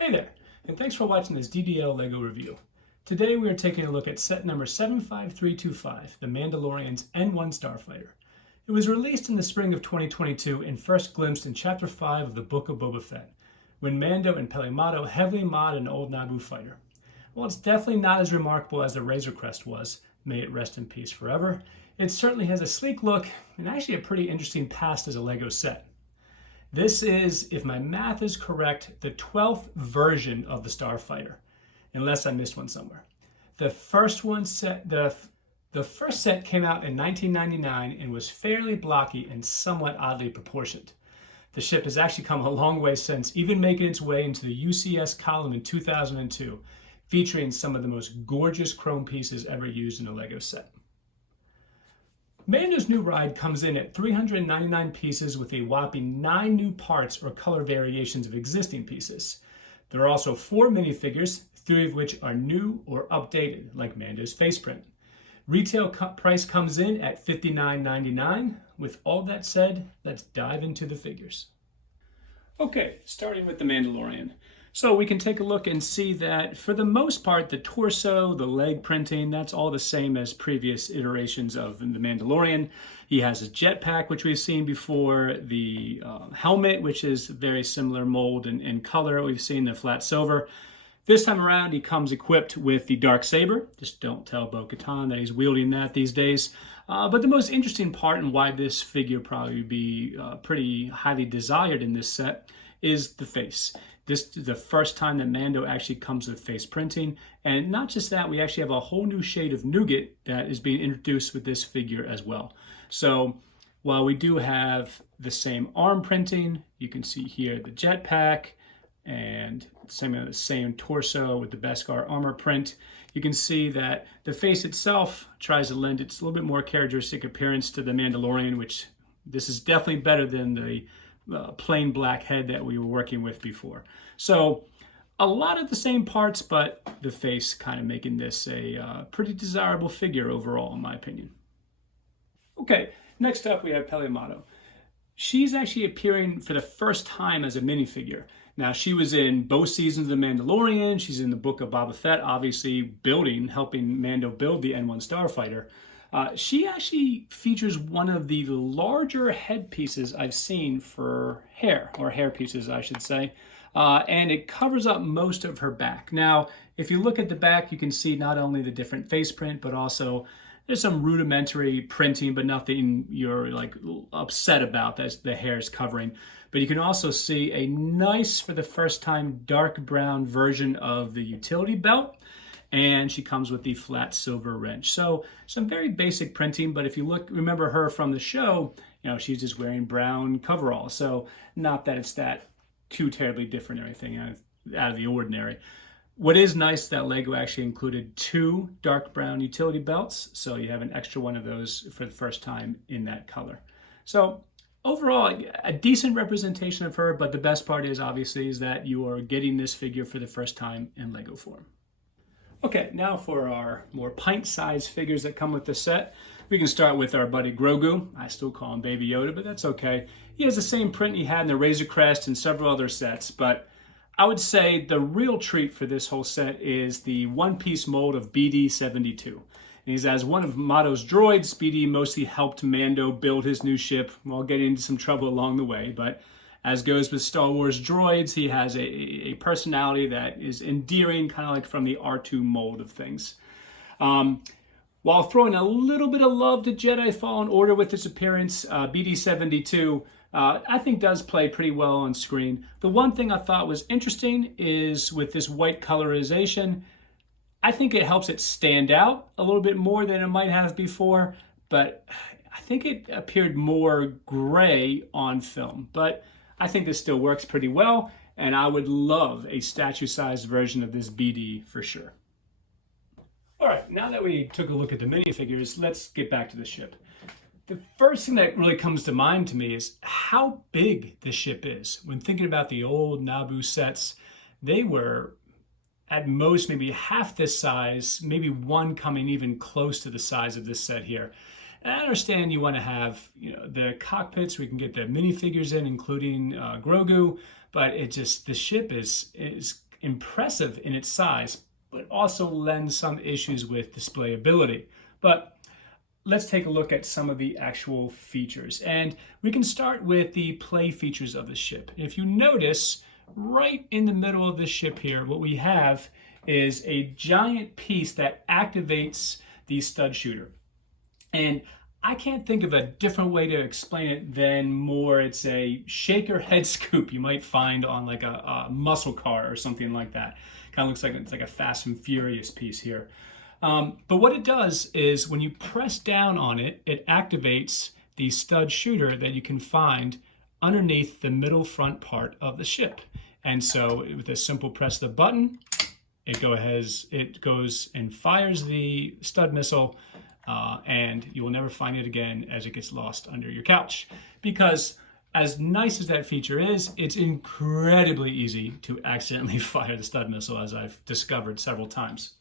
Hey there, and thanks for watching this DDL LEGO review. Today we are taking a look at set number 75325, the Mandalorian's N-1 Starfighter. It was released in the spring of 2022 and first glimpsed in Chapter 5 of the Book of Boba Fett, when Mando and Peli Motto heavily mod an old Naboo fighter. While it's definitely not as remarkable as the Razor Crest was, may it rest in peace forever, it certainly has a sleek look and actually a pretty interesting past as a LEGO set. This is, if my math is correct, the 12th version of the Starfighter, unless I missed one somewhere. The first set came out in 1999 and was fairly blocky and somewhat oddly proportioned. The ship has actually come a long way since, even making its way into the UCS column in 2002, featuring some of the most gorgeous chrome pieces ever used in a LEGO set. Mando's new ride comes in at 399 pieces with a whopping 9 new parts or color variations of existing pieces. There are also 4 minifigures, 3 of which are new or updated, like Mando's faceprint. Retail price comes in at $59.99. With all that said, let's dive into the figures. Okay, starting with the Mandalorian. So we can take a look and see that for the most part, the torso, the leg printing, that's all the same as previous iterations of the Mandalorian. He has a jetpack, which we've seen before, the helmet, which is very similar mold and color. We've seen the flat silver. This time around, he comes equipped with the dark saber. Just don't tell Bo-Katan that he's wielding that these days. But the most interesting part and why this figure probably be pretty highly desired in this set is the face. This is the first time that Mando actually comes with face printing. And not just that, we actually have a whole new shade of nougat that is being introduced with this figure as well. So while we do have the same arm printing, you can see here the jetpack and the same torso with the Beskar armor print. You can see that the face itself tries to lend its a little bit more characteristic appearance to the Mandalorian, which this is definitely better than the plain black head that we were working with before. So a lot of the same parts, but the face kind of making this a pretty desirable figure overall, in my opinion. Okay, next up we have Peli Motto. She's actually appearing for the first time as a minifigure. Now, she was in both seasons of The Mandalorian. She's in the Book of Boba Fett, obviously helping Mando build the N-1 Starfighter. She actually features one of the larger headpieces I've seen for hair, or hair pieces, I should say, and it covers up most of her back. Now, if you look at the back, you can see not only the different face print, but also there's some rudimentary printing, but nothing you're like upset about that the hair is covering. But you can also see a nice, for the first time, dark brown version of the utility belt. And she comes with the flat silver wrench. So some very basic printing, but if you remember her from the show, she's just wearing brown coveralls. So not that it's that too terribly different or anything out of the ordinary. What is nice that LEGO actually included 2 dark brown utility belts. So you have an extra one of those for the first time in that color. So overall, a decent representation of her, but the best part is obviously is that you are getting this figure for the first time in LEGO form. Okay, now for our more pint-sized figures that come with the set. We can start with our buddy Grogu. I still call him Baby Yoda, but that's okay. He has the same print he had in the Razor Crest and several other sets, but I would say the real treat for this whole set is the one-piece mold of BD-72. And he's as one of Motto's droids. BD mostly helped Mando build his new ship while getting into some trouble along the way, but as goes with Star Wars droids, he has a personality that is endearing, kind of like from the R2 mold of things. While throwing a little bit of love to Jedi Fallen Order with its appearance, BD-72, I think does play pretty well on screen. The one thing I thought was interesting is with this white colorization, I think it helps it stand out a little bit more than it might have before, but I think it appeared more gray on film. But I think this still works pretty well, and I would love a statue-sized version of this BD for sure. All right, now that we took a look at the minifigures, let's get back to the ship. The first thing that really comes to mind to me is how big the ship is. When thinking about the old Naboo sets, they were at most maybe half this size, maybe one coming even close to the size of this set here. And I understand you want to have, the cockpits where you can get the minifigures in, including Grogu, but the ship is impressive in its size, but also lends some issues with displayability. But let's take a look at some of the actual features. And we can start with the play features of the ship. If you notice, right in the middle of the ship here, what we have is a giant piece that activates the stud shooter. And I can't think of a different way to explain it than more it's a shaker head scoop you might find on like a muscle car or something like that. Kind of looks like it's like a Fast and Furious piece here. But what it does is when you press down on it, it activates the stud shooter that you can find underneath the middle front part of the ship. And so with a simple press of the button, it goes and fires the stud missile, and you will never find it again as it gets lost under your couch. Because as nice as that feature is, it's incredibly easy to accidentally fire the stud missile, as I've discovered several times.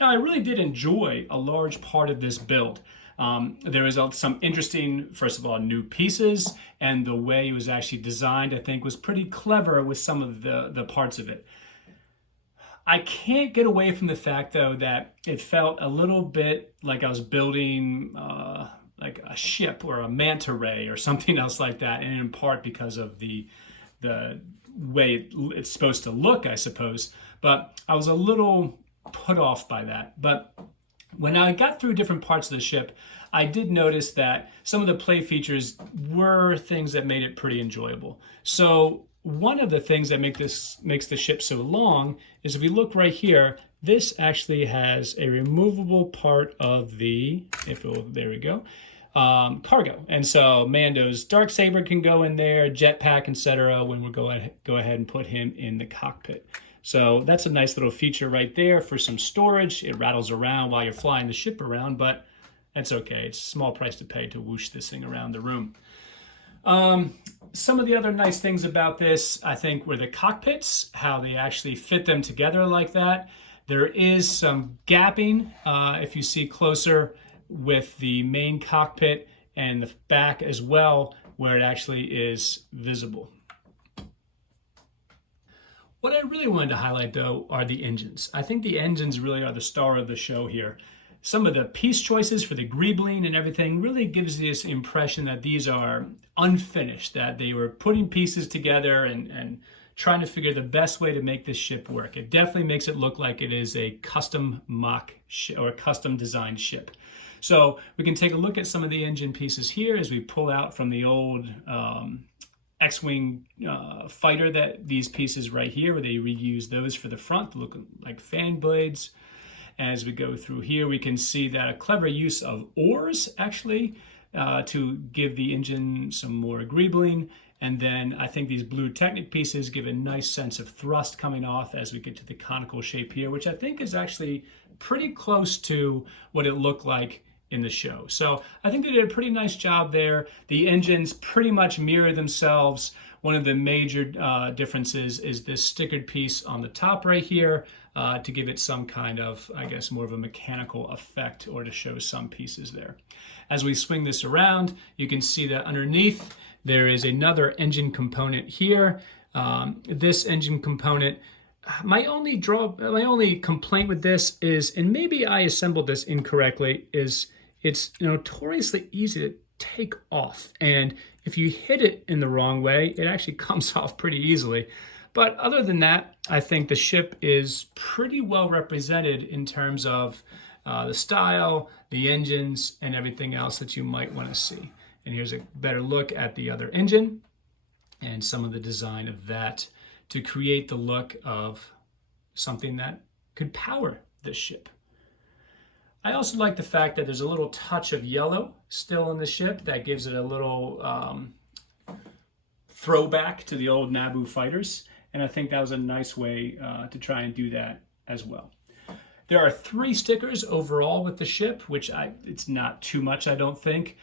Now, I really did enjoy a large part of this build. There was some interesting, first of all, new pieces, and the way it was actually designed, I think, was pretty clever with some of the parts of it. I can't get away from the fact, though, that it felt a little bit like I was building like a ship or a manta ray or something else like that, and in part because of the way it's supposed to look, I suppose. But I was a little put off by that. But when I got through different parts of the ship, I did notice that some of the play features were things that made it pretty enjoyable. So one of the things that makes the ship so long is if we look right here, this actually has a removable part of the, there we go, cargo. And so Mando's Darksaber can go in there, jetpack, etc. when we go ahead and put him in the cockpit. So that's a nice little feature right there for some storage. It rattles around while you're flying the ship around, but that's okay. It's a small price to pay to whoosh this thing around the room. Some of the other nice things about this, I think, were the cockpits, how they actually fit them together like that. There is some gapping, if you see closer, with the main cockpit and the back as well, where it actually is visible. What I really wanted to highlight, though, are the engines. I think the engines really are the star of the show here. Some of the piece choices for the greebling and everything really gives this impression that these are unfinished, that they were putting pieces together and trying to figure the best way to make this ship work. It definitely makes it look like it is a custom mock ship or a custom designed ship. So we can take a look at some of the engine pieces here as we pull out from the old X-Wing fighter, that these pieces right here, where they reuse those for the front to look like fan blades. As we go through here, we can see that a clever use of oars actually to give the engine some more greebling. And then I think these blue Technic pieces give a nice sense of thrust coming off as we get to the conical shape here, which I think is actually pretty close to what it looked like in the show. So I think they did a pretty nice job there. The engines pretty much mirror themselves. One of the major differences is this stickered piece on the top right here to give it some kind of, I guess, more of a mechanical effect, or to show some pieces there. As we swing this around, you can see that underneath there is another engine component here. This engine component, my only complaint with this is, and maybe I assembled this incorrectly, is it's notoriously easy to take off. And if you hit it in the wrong way, it actually comes off pretty easily. But other than that, I think the ship is pretty well represented in terms of the style, the engines, and everything else that you might want to see. And here's a better look at the other engine and some of the design of that to create the look of something that could power this ship. I also like the fact that there's a little touch of yellow still in the ship that gives it a little throwback to the old Naboo fighters. And I think that was a nice way to try and do that as well. There are 3 stickers overall with the ship, which it's not too much, I don't think.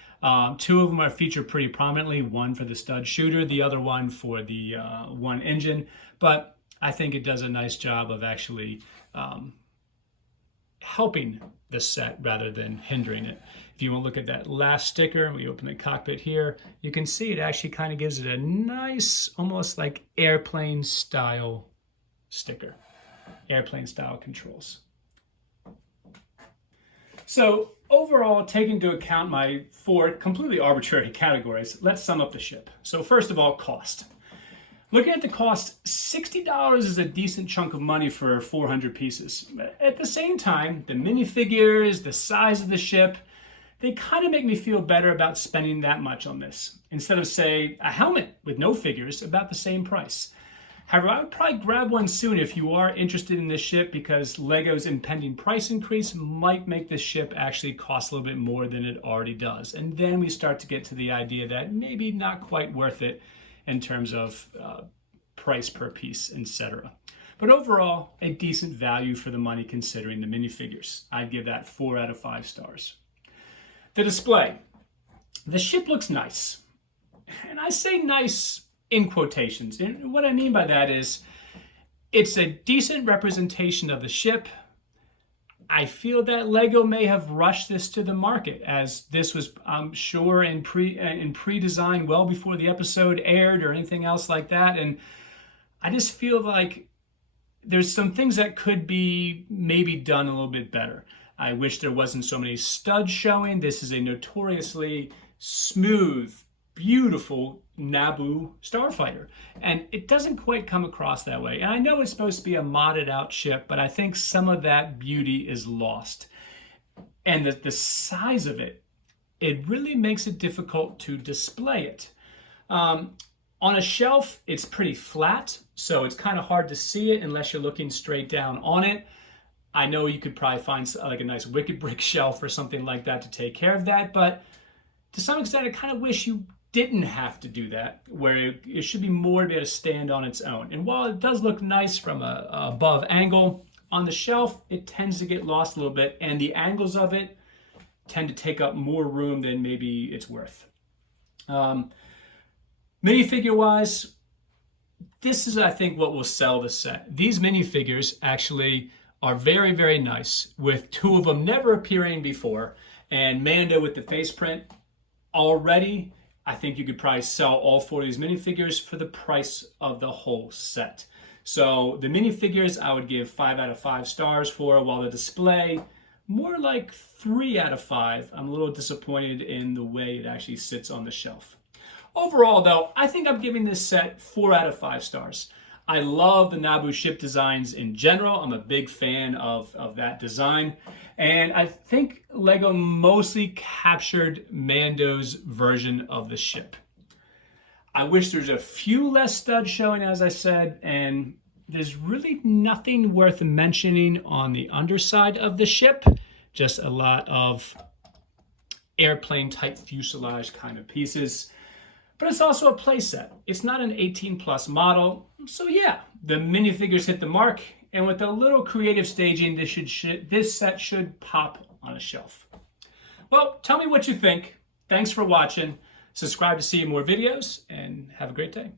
2 of them are featured pretty prominently, one for the stud shooter, the other one for the one engine. But I think it does a nice job of actually helping the set rather than hindering it. If you want to look at that last sticker, we open the cockpit here, you can see it actually kind of gives it a nice, almost like airplane style sticker, airplane style controls. So overall, taking into account my 4 completely arbitrary categories, let's sum up the ship. So first of all, cost. Looking at the cost, $60 is a decent chunk of money for 400 pieces. At the same time, the minifigures, the size of the ship, they kind of make me feel better about spending that much on this, instead of, say, a helmet with no figures about the same price. However, I would probably grab one soon if you are interested in this ship, because LEGO's impending price increase might make this ship actually cost a little bit more than it already does. And then we start to get to the idea that maybe not quite worth it in terms of price per piece, etc. But overall, a decent value for the money considering the minifigures. I'd give that 4 out of 5 stars. The display. The ship looks nice. And I say nice in quotations. And what I mean by that is it's a decent representation of the ship. I feel that LEGO may have rushed this to the market, as this was, I'm sure, in pre-design well before the episode aired or anything else like that. And I just feel like there's some things that could be maybe done a little bit better. I wish there wasn't so many studs showing. This is a notoriously smooth, beautiful Naboo Starfighter, and it doesn't quite come across that way. And I know it's supposed to be a modded out ship, but I think some of that beauty is lost. And the size of it, it really makes it difficult to display it. On a shelf, it's pretty flat, so it's kind of hard to see it unless you're looking straight down on it. I know you could probably find like a nice wicked brick shelf or something like that to take care of that, but to some extent, I kind of wish you didn't have to do that, where it should be more to be able to stand on its own. And while it does look nice from a above angle, on the shelf, it tends to get lost a little bit, and the angles of it tend to take up more room than maybe it's worth. Minifigure-wise, this is, I think, what will sell the set. These minifigures actually are very, very nice, with 2 of them never appearing before, and Mando with the face print. Already, I think you could probably sell all 4 of these minifigures for the price of the whole set. So the minifigures I would give 5 out of 5 stars for, while the display, more like 3 out of 5. I'm a little disappointed in the way it actually sits on the shelf. Overall, though, I think I'm giving this set 4 out of 5 stars. I love the Naboo ship designs in general. I'm a big fan of that design. And I think LEGO mostly captured Mando's version of the ship. I wish there's a few less studs showing, as I said, and there's really nothing worth mentioning on the underside of the ship. Just a lot of airplane type fuselage kind of pieces. But it's also a playset. It's not an 18+ model. So yeah, the minifigures hit the mark, and with a little creative staging, this set should pop on a shelf. Well, tell me what you think. Thanks for watching. Subscribe to see more videos, and have a great day.